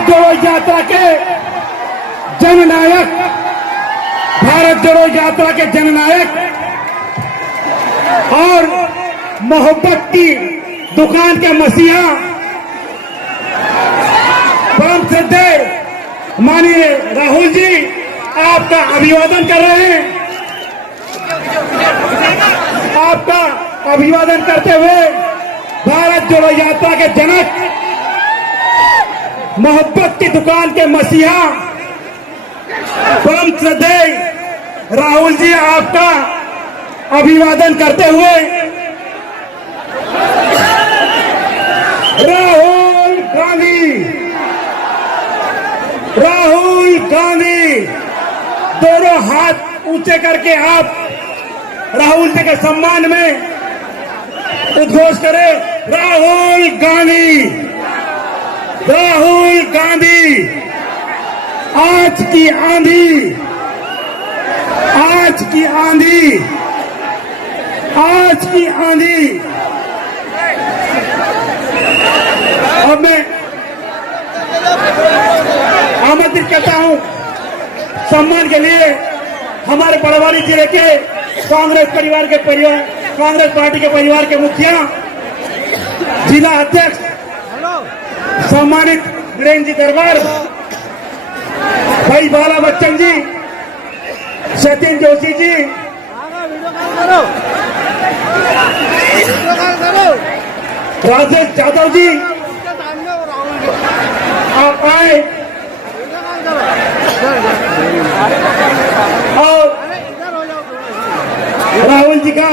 भारत जोड़ो यात्रा के जननायक, भारत जोड़ो यात्रा के जननायक और मोहब्बत की दुकान के मसीहा परम श्रद्धेय माननीय राहुल जी आपका अभिवादन कर रहे हैं। आपका अभिवादन करते हुए भारत जोड़ो यात्रा के जनक, मोहब्बत की दुकान के मसीहा परम श्रद्धेय राहुल जी आपका अभिवादन करते हुए राहुल गांधी, राहुल गांधी दोनों हाथ ऊंचे करके आप राहुल जी के सम्मान में उद्घोष करें, राहुल गांधी, राहुल गांधी। आज की आंधी, आज की आंधी, आज की आंधी। अब मैं आमंत्रित करता हूं सम्मान के लिए हमारे बड़वानी जिले के कांग्रेस पार्टी के परिवार के मुखिया, जिला अध्यक्ष सम्मानित वीरेंद्र जी दरबार, भाई बाला बच्चन जी, सचिन जोशी जी, राजेश यादव जी, आप आए और राहुल जी का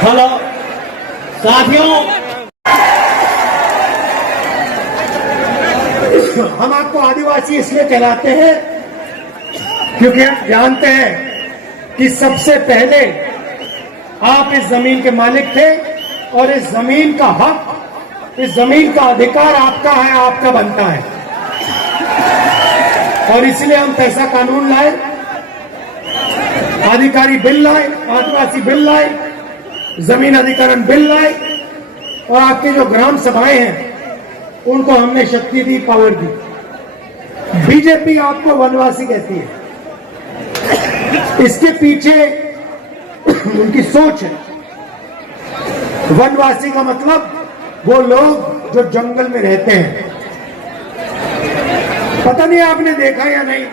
हेलो साथियों, हम आपको आदिवासी इसलिए कहलाते हैं क्योंकि हम जानते हैं कि सबसे पहले आप इस जमीन के मालिक थे और इस जमीन का हक, इस जमीन का अधिकार आपका है, आपका बनता है। और इसलिए हम पैसा कानून लाए, आधिकारी बिल लाए, आदिवासी बिल लाए, जमीन अधिकरण बिल लाए और आपके जो ग्राम सभाएं हैं उनको हमने शक्ति दी, पावर दी। बीजेपी आपको वनवासी कहती है, इसके पीछे उनकी सोच है। वनवासी का मतलब वो लोग जो जंगल में रहते हैं। पता नहीं आपने देखा या नहीं,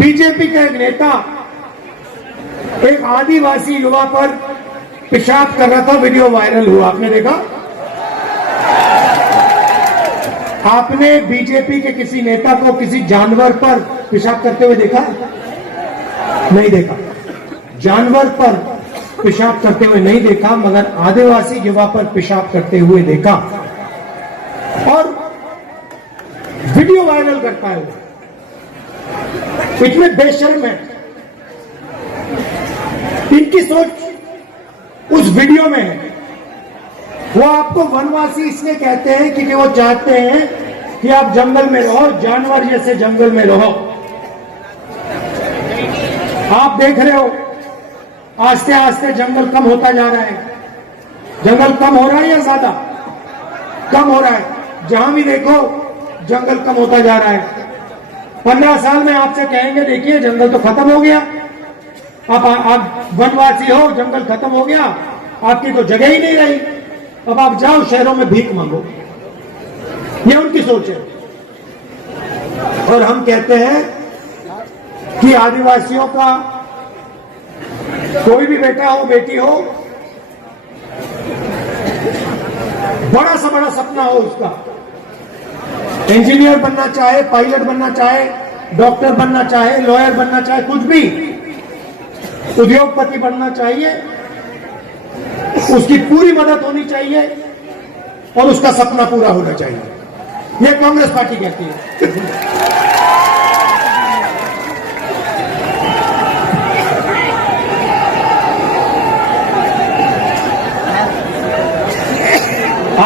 बीजेपी का एक नेता एक आदिवासी युवा पर पेशाब कर रहा था, वीडियो वायरल हुआ, आपने देखा? आपने बीजेपी के किसी नेता को किसी जानवर पर पेशाब करते हुए देखा? नहीं देखा। जानवर पर पेशाब करते हुए नहीं देखा, मगर आदिवासी युवा पर पेशाब करते हुए देखा और वीडियो वायरल करता है। इतने बेशर्म है। इनकी सोच उस वीडियो में है। वो आपको वनवासी इसलिए कहते हैं कि वो चाहते हैं कि आप जंगल में रहो, जानवर जैसे जंगल में रहो। आप देख रहे हो आस्ते आस्ते जंगल कम होता जा रहा है। जंगल कम हो रहा है या ज्यादा? कम हो रहा है। जहां भी देखो जंगल कम होता जा रहा है। 15 साल में आपसे कहेंगे देखिए जंगल तो खत्म हो गया, आप वनवासी हो, जंगल खत्म हो गया, आपकी तो जगह ही नहीं रही, अब आप जाओ शहरों में भीख मांगो। ये उनकी सोच है। और हम कहते हैं कि आदिवासियों का कोई भी बेटा हो, बेटी हो, बड़ा सा बड़ा सपना हो उसका, इंजीनियर बनना चाहे, पायलट बनना चाहे, डॉक्टर बनना चाहे, लॉयर बनना चाहे, कुछ भी, उद्योगपति बनना चाहिए, उसकी पूरी मदद होनी चाहिए और उसका सपना पूरा होना चाहिए। यह कांग्रेस पार्टी कहती है।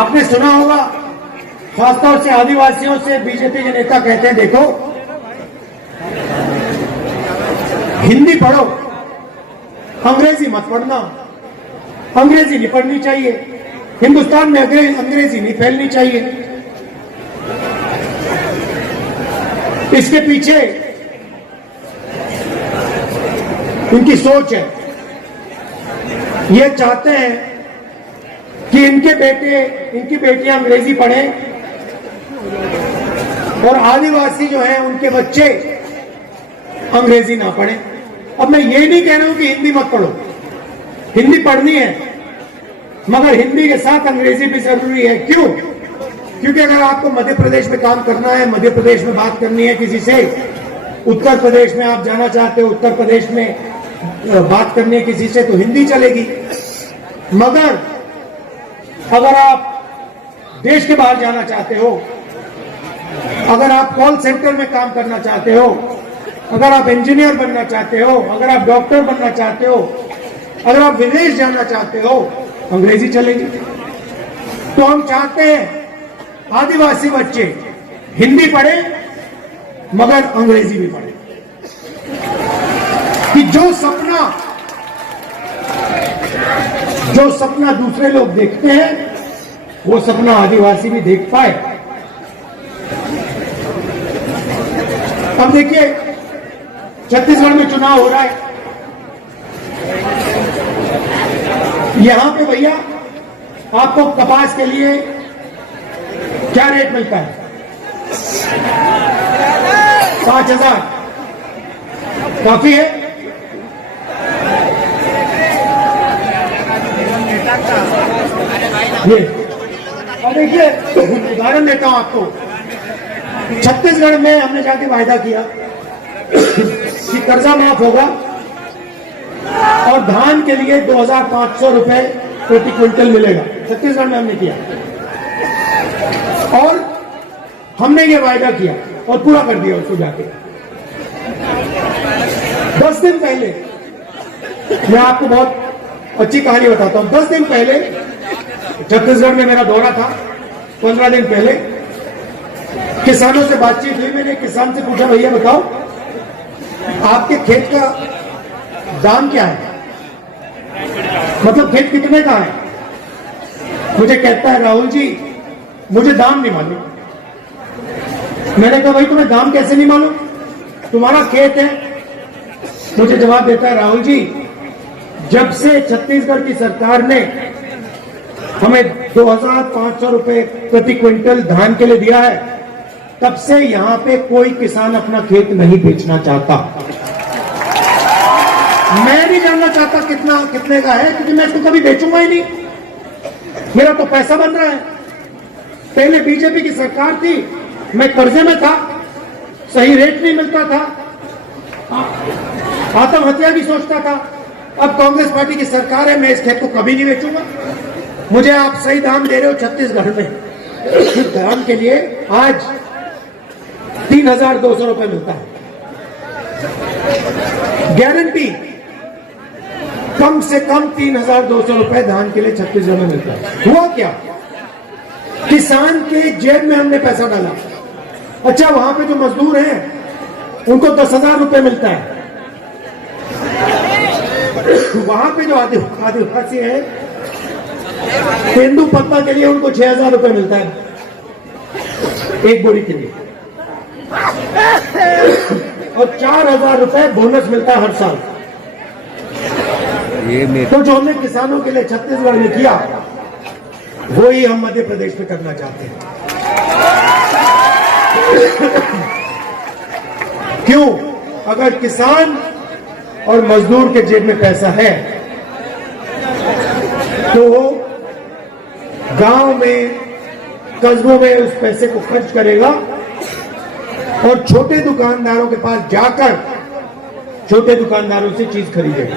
आपने सुना होगा, खासतौर से आदिवासियों से बीजेपी के नेता कहते हैं, देखो हिंदी पढ़ो, अंग्रेजी मत पढ़ना। अंग्रेजी नहीं पढ़नी चाहिए, हिंदुस्तान में अंग्रेजी नहीं फैलनी चाहिए। इसके पीछे उनकी सोच है, ये चाहते हैं कि इनके बेटे, इनकी बेटियां अंग्रेजी पढ़ें और आदिवासी जो हैं उनके बच्चे अंग्रेजी ना पढ़ें। अब मैं ये नहीं कह रहा हूं कि हिंदी मत पढ़ो, हिंदी पढ़नी है, मगर हिंदी के साथ अंग्रेजी भी जरूरी है। क्यों? क्योंकि अगर आपको मध्य प्रदेश में काम करना है, मध्य प्रदेश में बात करनी है किसी से, उत्तर प्रदेश में आप जाना चाहते हो, उत्तर प्रदेश में बात करनी है किसी से, तो हिंदी चलेगी। मगर अगर आप देश के बाहर जाना चाहते हो, अगर आप कॉल सेंटर में काम करना चाहते हो, अगर आप इंजीनियर बनना चाहते हो, अगर आप डॉक्टर बनना चाहते हो, अगर आप विदेश जाना चाहते हो, अंग्रेजी चलेगी। तो हम चाहते हैं आदिवासी बच्चे हिंदी पढ़े मगर अंग्रेजी भी पढ़े, कि जो सपना दूसरे लोग देखते हैं वो सपना आदिवासी भी देख पाए। अब देखिए, छत्तीसगढ़ में चुनाव हो रहा है, यहां पे भैया आपको कपास के लिए क्या रेट मिलता है? 5,000 काफी है? ये और देखिए, उदाहरण देता हूं आपको। छत्तीसगढ़ में हमने जाके वायदा किया कि कर्जा माफ होगा और धान के लिए 2,500 रुपए प्रति क्विंटल मिलेगा। छत्तीसगढ़ में हमने किया और हमने ये वायदा किया और पूरा कर दिया उसको जाके। 10 दिन पहले, मैं आपको बहुत अच्छी कहानी बताता हूं। 10 दिन पहले छत्तीसगढ़ में मेरा दौरा था। 15 दिन पहले किसानों से बातचीत हुई। मैंने किसान से पूछा, भैया बताओ आपके खेत का दाम क्या है, मतलब खेत कितने का है? मुझे कहता है, राहुल जी मुझे दाम नहीं मालूम। मैंने कहा, भाई तुम्हें दाम कैसे नहीं मालूम, तुम्हारा खेत है? मुझे जवाब देता है, राहुल जी जब से छत्तीसगढ़ की सरकार ने हमें 2,500 रुपए प्रति क्विंटल धान के लिए दिया है, तब से यहां पे कोई किसान अपना खेत नहीं बेचना चाहता। मैं नहीं जानना चाहता कितने का है, क्योंकि मैं इसको कभी बेचूंगा ही नहीं, मेरा तो पैसा बन रहा है। पहले बीजेपी की सरकार थी, मैं कर्जे में था, सही रेट नहीं मिलता था, आत्महत्या भी सोचता था। अब कांग्रेस पार्टी की सरकार है, मैं इस खेत को कभी नहीं बेचूंगा। मुझे आप सही दाम दे रहे हो छत्तीसगढ़ में, धान के लिए आज 3,200 रुपए मिलता है, गारंटी कम से कम 3,200 रुपए धान के लिए छत्तीसगढ़ में मिलता है। हुआ क्या? किसान के जेब में हमने पैसा डाला। अच्छा, वहां पे जो मजदूर हैं उनको 10,000 रुपए मिलता है, वहां पे जो आदिवासी है तेंदू पत्ता के लिए उनको 6,000 रुपए मिलता है एक बोरी के लिए, और 4,000 रुपए बोनस मिलता है हर साल। तो जो हमने किसानों के लिए छत्तीसगढ़ में किया, वो ही हम मध्य प्रदेश में करना चाहते हैं। क्यों? अगर किसान और मजदूर के जेब में पैसा है तो वो गांव में, कस्बों में उस पैसे को खर्च करेगा और छोटे दुकानदारों के पास जाकर छोटे दुकानदारों से चीज खरीदेगा।